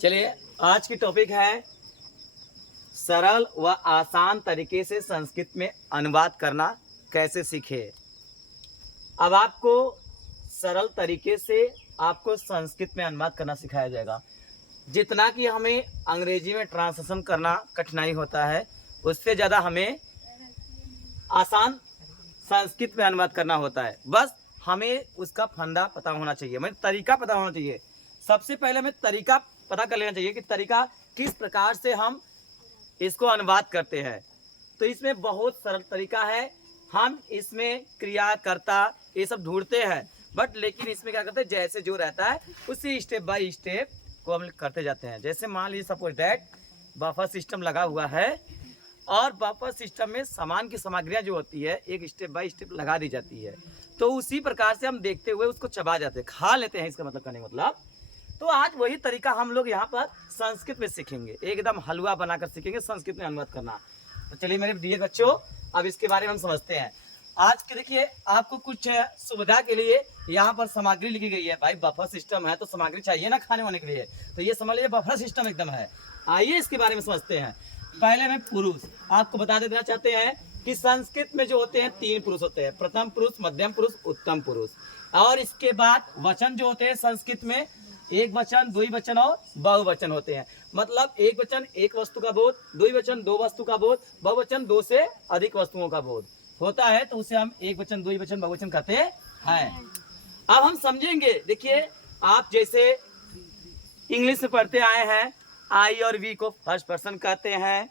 चलिए, आज की टॉपिक है सरल व आसान तरीके से संस्कृत में अनुवाद करना कैसे सीखे। अब आपको सरल तरीके से आपको संस्कृत में अनुवाद करना सिखाया जाएगा। जितना कि हमें अंग्रेजी में ट्रांसलेशन करना कठिनाई होता है, उससे ज़्यादा हमें आसान संस्कृत में अनुवाद करना होता है। बस हमें उसका फंडा पता होना चाहिए, मतलब तरीका पता होना चाहिए। सबसे पहले हमें तरीका पता कर लेना चाहिए कि तरीका किस प्रकार से हम इसको अनुवाद करते हैं। तो इसमें बहुत सरल तरीका है। हम इसमें क्रिया कर्ता ये सब ढूंढते हैं, बट लेकिन इसमें क्या करते हैं, जैसे जो रहता है उसी स्टेप बाय स्टेप को हम करते जाते हैं। जैसे मान लीजिए सपोज दैट बफर सिस्टम लगा हुआ है और बफर सिस्टम में सामान की सामग्रियां जो होती है एक स्टेप बाय स्टेप लगा दी जाती है, तो उसी प्रकार से हम देखते हुए उसको चबा जाते हैं, खा लेते हैं। इसका मतलब करने का मतलब, तो आज वही तरीका हम लोग यहाँ पर संस्कृत में सीखेंगे। एकदम हलवा बनाकर सीखेंगे संस्कृत में अनुवाद करना। तो चलिए मेरे डियर बच्चों, अब इसके बारे में हम समझते हैं। आज के देखिए, आपको कुछ सुविधा के लिए यहाँ पर सामग्री लिखी गई है। भाई बफर सिस्टम है तो सामग्री चाहिए ना खाने वाने के लिए, तो ये समझ लीजिए बफर सिस्टम एकदम है। आइए इसके बारे में समझते हैं। पहले में पुरुष आपको बता देना चाहते हैं कि संस्कृत में जो होते हैं 3 पुरुष होते हैं, प्रथम पुरुष, मध्यम पुरुष, उत्तम पुरुष। और इसके बाद वचन जो होते हैं संस्कृत में एक वचन, द्विवचन और बहुवचन होते हैं। मतलब एक वचन एक वस्तु का बोध, द्विवचन 2 वस्तु का बोध, बहुवचन 2 से अधिक वस्तुओं का बोध होता है, तो उसे हम एक वचन, द्विवचन, बहुवचन कहते हैं। अब हम समझेंगे। देखिए, आप जैसे इंग्लिश में पढ़ते आए हैं, आई और वी को फर्स्ट पर्सन कहते हैं,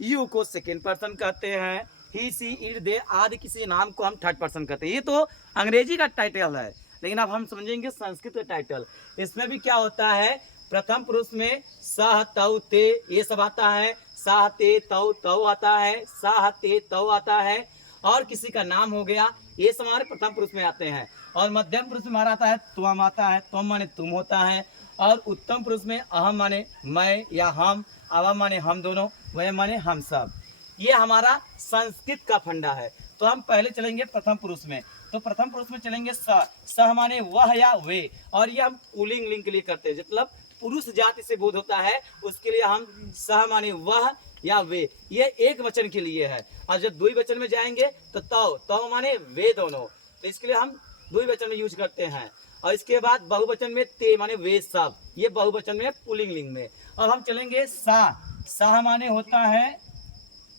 यू को सेकेंड पर्सन कहते हैं, ही, सी, इट, दे आदि किसी नाम को हम थर्ड पर्सन कहते हैं। ये तो अंग्रेजी का टाइटल है, लेकिन अब हम समझेंगे संस्कृत का टाइटल। इसमें भी क्या होता है, प्रथम पुरुष में सह, तौ, ते ये सब आता है, साह, ते, तौ, तौ आता है, साह, ते, तौ आता है, और किसी का नाम हो गया, ये सब हमारे प्रथम पुरुष में आते हैं। और मध्यम पुरुष में हमारा आता है त्वम आता है, त्वम माने तुम होता है। और उत्तम पुरुष में अहम माने मैं या हम, अवम माने हम दोनों, वयम माने हम सब। ये हमारा संस्कृत का फंडा है। तो हम पहले चलेंगे प्रथम पुरुष में। तो प्रथम पुरुष में चलेंगे सह माने वह या वे, और ये हम पुल्लिंग लिंग के लिए करते हैं, मतलब पुरुष जाति से बोध होता है, उसके लिए हम सह माने वह या वे, ये एक वचन के लिए है। और जब द्विवचन में जाएंगे तो तौ माने वे दोनों, तो इसके लिए हम द्विवचन में यूज करते हैं। और इसके बाद बहुवचन में ते माने वे सब, ये बहुवचन में पुल्लिंग लिंग में। और हम चलेंगे सा माने होता है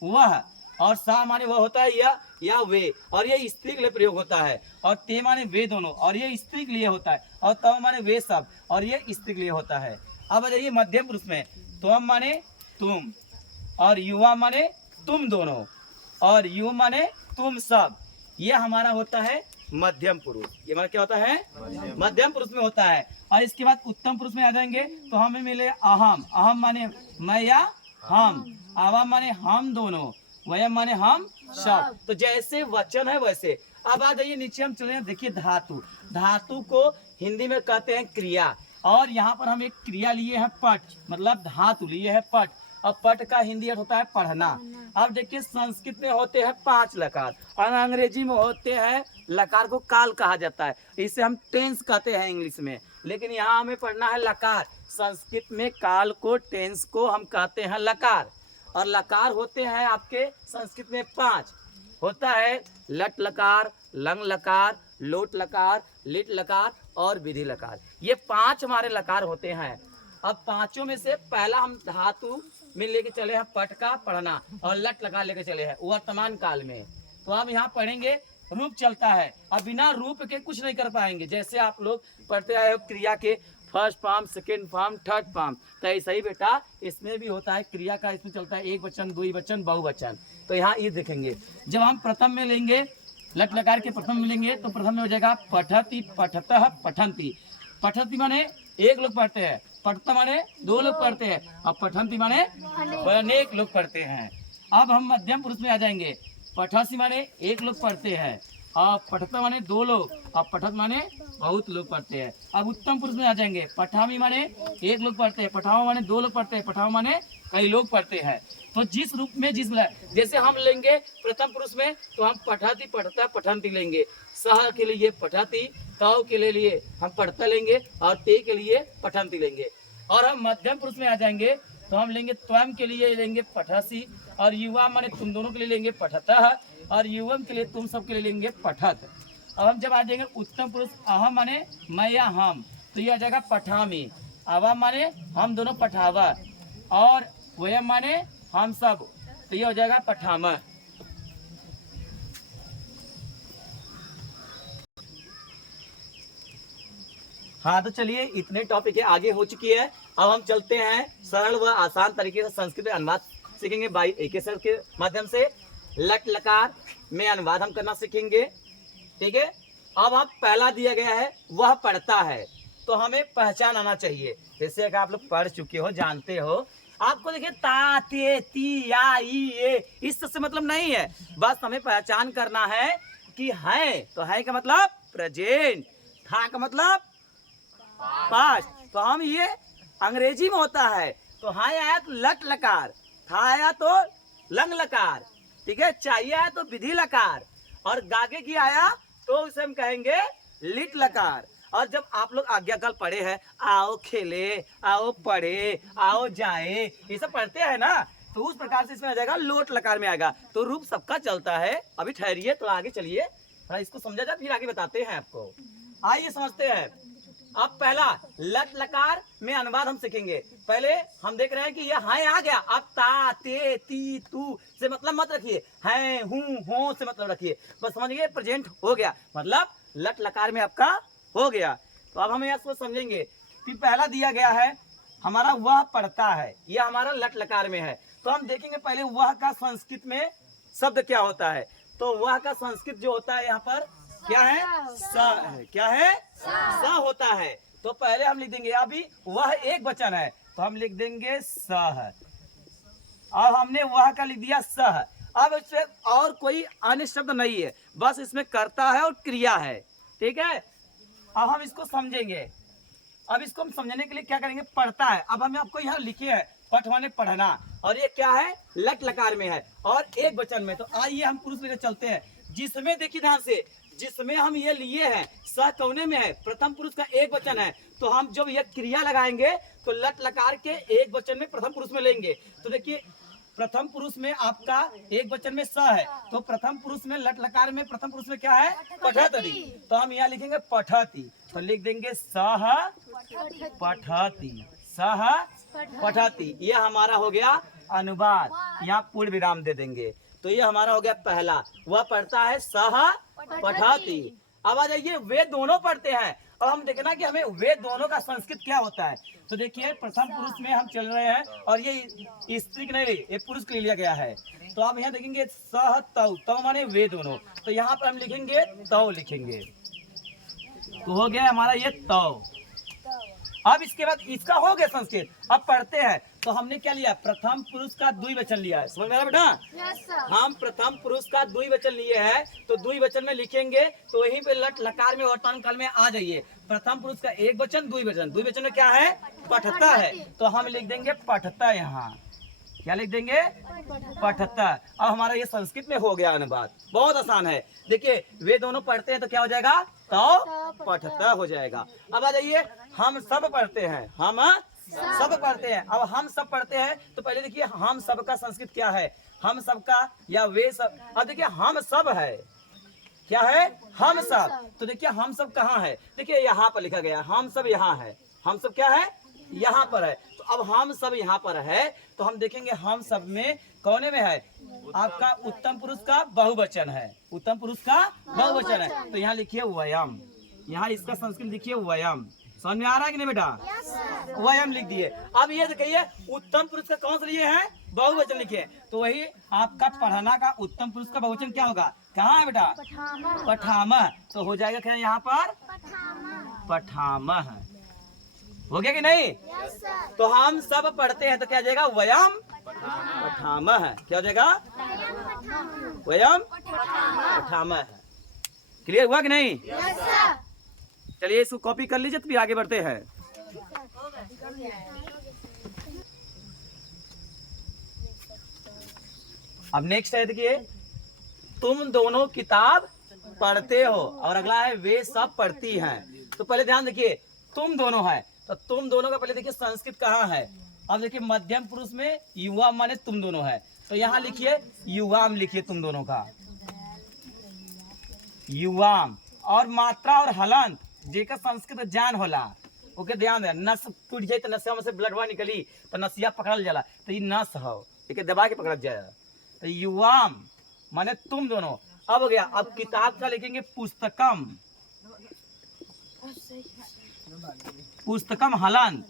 वह, और सा माने वह होता है या वे, और ये स्त्री के लिए प्रयोग होता है। और ते माने वे दोनों, और ये स्त्री के लिए होता है। और तव माने वे सब, और ये स्त्री के लिए होता है। अब आ जाइए मध्यम पुरुष में, त्वम माने तुम, और युवा माने तुम दोनों, और यु माने तुम सब, ये हमारा होता है मध्यम पुरुष। ये हमारा क्या होता है, मध्यम पुरुष में होता है। और इसके बाद उत्तम पुरुष में आ जाएंगे तो हमें मिले अहम, अहम माने मैं या हम, अवम माने हम दोनों, वयम माने हम सब। तो जैसे वचन है वैसे। अब आ जाइए नीचे, हम चले, देखिए धातु। धातु को हिंदी में कहते हैं क्रिया, और यहाँ पर हम एक क्रिया लिए हैं पठ, मतलब धातु लिए है पठ, और पठ का हिंदी अर्थ होता है पढ़ना। अब देखिए संस्कृत में होते हैं 5 लकार, और अंग्रेजी में होते हैं लकार को काल कहा जाता है, इसे हम टेंस कहते हैं इंग्लिश में, लेकिन यहाँ हमें पढ़ना है लकार। संस्कृत में काल को, टेंस को हम कहते हैं लकार। और लकार होते हैं आपके संस्कृत में 5 होता है, लट लकार, लंग लकार, लोट लकार, लिट लकार और विधि लकार। ये 5 हमारे लकार होते हैं। अब पांचों में से पहला हम धातु में लेके चले हैं पट का पढ़ना, और लट लगा लेके चले हैं वर्तमान काल में। तो हम यहाँ पढ़ेंगे रूप चलता है, अब बिना रूप के कुछ नहीं कर पाएंगे। जैसे आप लोग पढ़ते आए हो क्रिया के first form, second form, third form, तो ऐसा ही बेटा इसमें भी होता है क्रिया का। इसमें चलता है एक वचन, द्विवचन, बहुवचन। तो यहाँ ये देखेंगे, जब हम प्रथम में लेंगे लट लकार के प्रथम मिलेंगे तो प्रथम में हो जाएगा पठति, पठतः, पठन्ति। पठति माने एक लोग पढ़ते हैं, पठता माने दो लोग पढ़ते हैं, और पठन्ति माने अनेक लोग पढ़ते हैं। अब हम मध्यम पुरुष में आ जाएंगे। पठासी माने एक लोग पढ़ते हैं, और पठता माने दो लोग, और पठत माने बहुत लोग पढ़ते हैं। अब उत्तम पुरुष में आ जाएंगे। पठामी माने एक लोग पढ़ते हैं, पठावा माने दो लोग पढ़ते हैं, पठावा माने कई लोग पढ़ते हैं। तो जिस रूप में जैसे हम लेंगे प्रथम पुरुष में तो हम पठाती, पठता, पठन्ति लेंगे। सह के लिए पठाती, ताव के लिए हम पढ़ता लेंगे, और ते के लिए पठन्ति लेंगे। और हम मध्यम पुरुष में आ जाएंगे तो हम लेंगे त्वम के लिए लेंगे पठासी, और युवा माने तुम दोनों के लिए लेंगे पठतः, और युवम के लिए तुम सब के लिए लेंगे पठत। अब हम जब आ जाएंगे उत्तम पुरुष, अहम माने मैं या हम, तो ये आ जाएगा पठामी। अवा माने हम दोनों पठावा, और वयम माने हम सब, तो ये हो जाएगा पठामह। हाँ तो चलिए, इतने टॉपिक आगे हो चुकी है। अब हम चलते हैं सरल व आसान तरीके से संस्कृत में अनुवाद सीखेंगे बाई AK सर के माध्यम से। लट लकार में अनुवाद हम करना सीखेंगे, ठीक है। अब आप पहला दिया गया है वह पढ़ता है, तो हमें पहचान आना चाहिए। जैसे अगर आप लोग पढ़ चुके हो, जानते हो, आपको देखिए ता, ते, ती, या, ई, ए, इस से मतलब नहीं है। बस हमें पहचान करना है कि है, तो है का मतलब प्रेजेंट, था का मतलब पास्ट। तो हम ये अंग्रेजी में होता है, तो हाँ आया तो लट लकार, था आया तो लंग लकार, ठीक है, चाहिए आया तो विधि लकार, और गागे की आया तो उसे हम कहेंगे लिट लकार। और जब आप लोग आज्ञाकाल पढ़े हैं, आओ खेले, आओ पढ़े, आओ जाए, ये सब पढ़ते हैं ना, तो उस प्रकार से इसमें आ जाएगा लोट लकार में आएगा। तो रूप सबका चलता है। अभी ठहरिए, तो आगे चलिए, थोड़ा इसको समझा जाए, फिर आगे बताते हैं आपको। आइए समझते हैं। अब पहला लट लकार में अनुवाद हम सीखेंगे। पहले हम देख रहे हैं कि यह हाय आ गया। अब ता, ते, ती, तू से मतलब मत रखिए, है, हूँ, हो से मतलब रखिए। बस समझिए प्रेजेंट हो गया, मतलब लट लकार में आपका हो गया। तो अब हम इसको समझेंगे कि पहला दिया गया है हमारा वह पढ़ता है, यह हमारा लट लकार में है। तो हम देखेंगे पहले वह का संस्कृत में शब्द क्या होता है। तो वह का संस्कृत जो होता है यहाँ पर क्या है, स है। क्या है, स होता है। तो पहले हम लिख देंगे, अभी वह एक वचन है तो हम लिख देंगे सह। अब हमने वह का लिख दिया सह। अब इसमें और कोई अन्य शब्द नहीं है, बस इसमें कर्ता है और क्रिया है, ठीक है। अब हम इसको समझेंगे। अब इसको हम समझने के लिए क्या करेंगे, पढ़ता है। अब हमें आपको यहाँ लिखे है पठ माने पढ़ना, और ये क्या है, लट लकार में है और एक वचन में। तो आइए हम पुरुष लेकर चलते हैं, जिसमें देखिए ध्यान से, जिसमें हम ये लिए हैं स कौने में है, प्रथम पुरुष का एक वचन है। तो हम जब ये क्रिया लगाएंगे तो लट लकार के एक वचन में प्रथम पुरुष में लेंगे। तो देखिए प्रथम पुरुष में आपका एक वचन में स है, तो प्रथम पुरुष में लट लकार में प्रथम पुरुष में क्या है, पठति। तो हम यहाँ लिखेंगे पठति, तो लिख देंगे सह पठति, सह पठति। ये हमारा हो गया अनुवाद, यहाँ पूर्ण विराम दे देंगे। तो ये हमारा हो गया पहला, वह पढ़ता है सह पठति। अब आ जाइए, वे दोनों पढ़ते हैं। अब हम देखना कि हमें वे दोनों का संस्कृत क्या होता है। तो देखिए प्रथम पुरुष में हम चल रहे हैं, और ये स्त्री नहीं, ये पुरुष के लिए लिया गया है। तो आप यहाँ देखेंगे सह तव, तव माने वे दोनों, तो यहाँ पर हम लिखेंगे तव लिखेंगे। तो हो गया हमारा ये तव। अब इसके बाद इसका हो गया संस्कृत। अब पढ़ते हैं, तो हमने क्या लिया, प्रथम पुरुष का द्विवचन लिया है। समझ में आया बेटा? हम प्रथम पुरुष का द्विवचन लिए हैं, तो द्विवचन में लिखेंगे, तो वहीं पे लट लकार में वर्तमान काल में आ जाइए। प्रथम पुरुष का एक वचन, द्विवचन, द्विवचन में क्या है, पठता है, तो हम लिख देंगे पठता। यहाँ क्या लिख देंगे, पठता। अब हमारा ये संस्कृत में हो गया अनुवाद, बहुत आसान है। देखिए वे दोनों पढ़ते हैं तो क्या हो जाएगा, तो पठता हो जाएगा। अब आ जाइए, हम सब पढ़ते हैं, हम सब पढ़ते हैं। अब हम सब पढ़ते हैं, तो पहले देखिए हम सब का संस्कृत क्या है, हम सब का या वे सब। अब देखिए हम सब है, क्या है, हम सब। तो देखिए हम सब कहाँ है, देखिए यहाँ पर लिखा गया, हम सब यहाँ है। हम सब क्या है, यहाँ पर है। तो अब हम सब यहाँ पर है, तो हम देखेंगे हम सब में कौने में है, आपका उत्तम पुरुष का बहुवचन है, उत्तम पुरुष का बहुवचन है। तो यहाँ लिखिए वयम, यहाँ इसका संस्कृत लिखिए वयम। समझ में आ रहा है कि नहीं बेटा, वयम लिख दिए। अब ये देखिए उत्तम पुरुष का कौन सा लिए है, बहुवचन लिखे, तो वही आपका पढ़ना का उत्तम पुरुष का बहुवचन क्या होगा? कहाँ है बेटा? पठामह। तो हो जाएगा क्या यहाँ पर? पठामह। हो गया कि नहीं? तो हम सब पढ़ते हैं तो क्या जाएगा? वयम पठामह। क्या हो जाएगा? वयम पठामह। क्लियर हुआ कि नहीं? चलिए इसको कॉपी कर लीजिए, तो भी आगे बढ़ते हैं। अब नेक्स्ट है, देखिए, तुम दोनों किताब पढ़ते हो, और अगला है वे सब पढ़ती हैं। तो पहले ध्यान देखिए, तुम दोनों है, तो तुम दोनों का पहले देखिए संस्कृत कहाँ है। अब देखिए मध्यम पुरुष में युवा माने तुम दोनों है, तो यहाँ लिखिए युवाम, लिखिए तुम दोनों का युवाम। और मात्रा और हलंत जेका संस्कृत जान होला, ओके ध्यान दे। नस टूट जाए तो नसिया में से ब्लडवा निकली तो नसिया पकड़ल जाला, तो ये नस हो, एक दबा के पकड़ जाए। तो युवाम माने तुम दोनों। अब हो गया, अब किताब का लिखेंगे पुस्तकम, पुस्तकम हलन।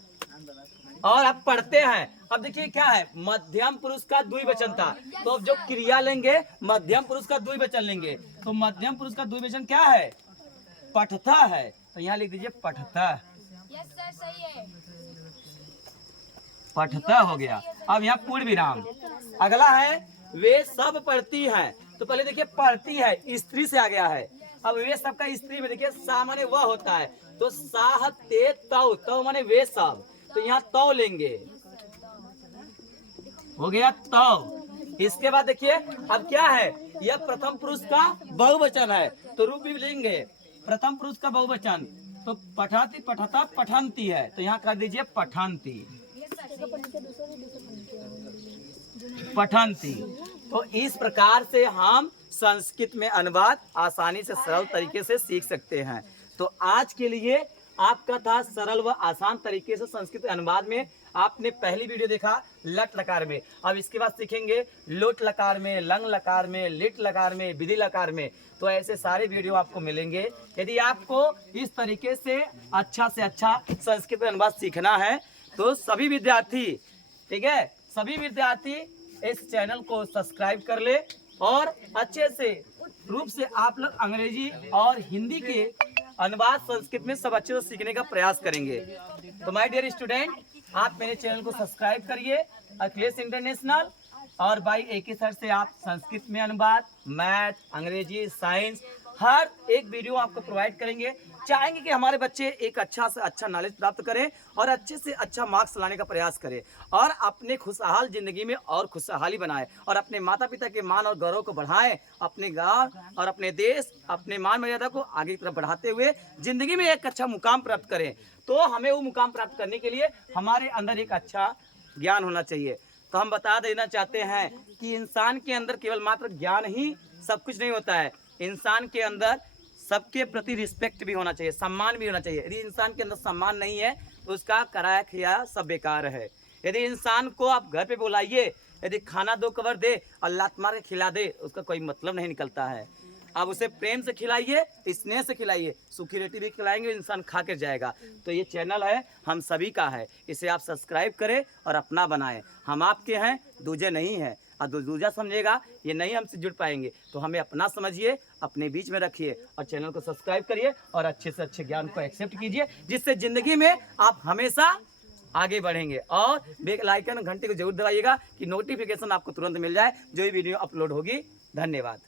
और अब पढ़ते हैं। अब देखिए क्या है, मध्यम पुरुष का द्विवचन था, तो अब जो क्रिया लेंगे मध्यम पुरुष का द्विवचन लेंगे। तो मध्यम पुरुष का द्विवचन क्या है? पठता है, तो यहाँ लिख दीजिए पठता। यस सर, सही है। पठता हो गया। अब यहाँ पूर्ण विराम। अगला है वे सब पढ़ती हैं, तो पहले देखिए पढ़ती है स्त्री से आ गया है। अब वे सब का स्त्री में देखिए सा माने वह होता है, तो साह ते तौ, तौ माने वे सब, तो यहाँ तौ लेंगे। हो गया तौ। इसके बाद देखिए अब क्या है, यह प्रथम पुरुष का बहुवचन है, तो रूप भी लेंगे प्रथम पुरुष का बहुवचन। तो पठाती पठता पठंती है, तो यहाँ कर दीजिए पठंती, पठंती। तो इस प्रकार से हम संस्कृत में अनुवाद आसानी से सरल तरीके से सीख सकते हैं। तो आज के लिए आपका था सरल व आसान तरीके से संस्कृत अनुवाद में। आपने पहली वीडियो देखा लट लकार में, अब इसके बाद सीखेंगे लोट लकार में, लंग लकार में, लिट लकार में, विधि लकार में। तो ऐसे सारे वीडियो आपको मिलेंगे। यदि आपको इस तरीके से अच्छा संस्कृत अनुवाद सीखना है तो सभी विद्यार्थी, ठीक है, सभी विद्यार्थी इस चैनल को सब्सक्राइब कर ले, और अच्छे से रूप से आप लोग अंग्रेजी और हिंदी के अनुवाद संस्कृत में सब अच्छे से सीखने का प्रयास करेंगे। तो माय डियर स्टूडेंट, आप मेरे चैनल को सब्सक्राइब करिए, अखिलेश इंटरनेशनल, और भाई एक ही सर से आप संस्कृत में अनुवाद, मैथ, अंग्रेजी, साइंस, हर एक वीडियो आपको प्रोवाइड करेंगे। चाहेंगे कि हमारे बच्चे एक अच्छा से अच्छा नॉलेज प्राप्त करें और अच्छे से अच्छा मार्क्स लाने का प्रयास करें, और अपने खुशहाल जिंदगी में और खुशहाली बनाएं, और अपने माता पिता के मान और गौरव को बढ़ाएं, अपने गांव और अपने देश, अपने मान मर्यादा को आगे की तरफ बढ़ाते हुए जिंदगी में एक अच्छा मुकाम प्राप्त करें। तो हमें वो मुकाम प्राप्त करने के लिए हमारे अंदर एक अच्छा ज्ञान होना चाहिए। तो हम बता देना चाहते हैं कि इंसान के अंदर केवल मात्र ज्ञान ही सब कुछ नहीं होता है, इंसान के अंदर सबके प्रति रिस्पेक्ट भी होना चाहिए, सम्मान भी होना चाहिए। यदि इंसान के अंदर सम्मान नहीं है तो उसका कराया खिया सब बेकार है। यदि इंसान को आप घर पे बुलाइए, यदि खाना 2 कवर दे और लात मार के खिला दे, उसका कोई मतलब नहीं निकलता है। आप उसे प्रेम से खिलाइए, स्नेह से खिलाइए, सूखी रोटी भी खिलाएंगे इंसान खा कर जाएगा। तो ये चैनल है हम सभी का है, इसे आप सब्सक्राइब करें और अपना बनाएं। हम आपके हैं, दूजे नहीं हैं, और दूजा समझेगा ये नहीं हमसे जुड़ पाएंगे। तो हमें अपना समझिए, अपने बीच में रखिए, और चैनल को सब्सक्राइब करिए, और अच्छे से अच्छे ज्ञान को एक्सेप्ट कीजिए, जिससे ज़िंदगी में आप हमेशा आगे बढ़ेंगे। और बेल आइकन घंटे को जरूर दबाइएगा कि नोटिफिकेशन आपको तुरंत मिल जाए जो भी वीडियो अपलोड होगी। धन्यवाद।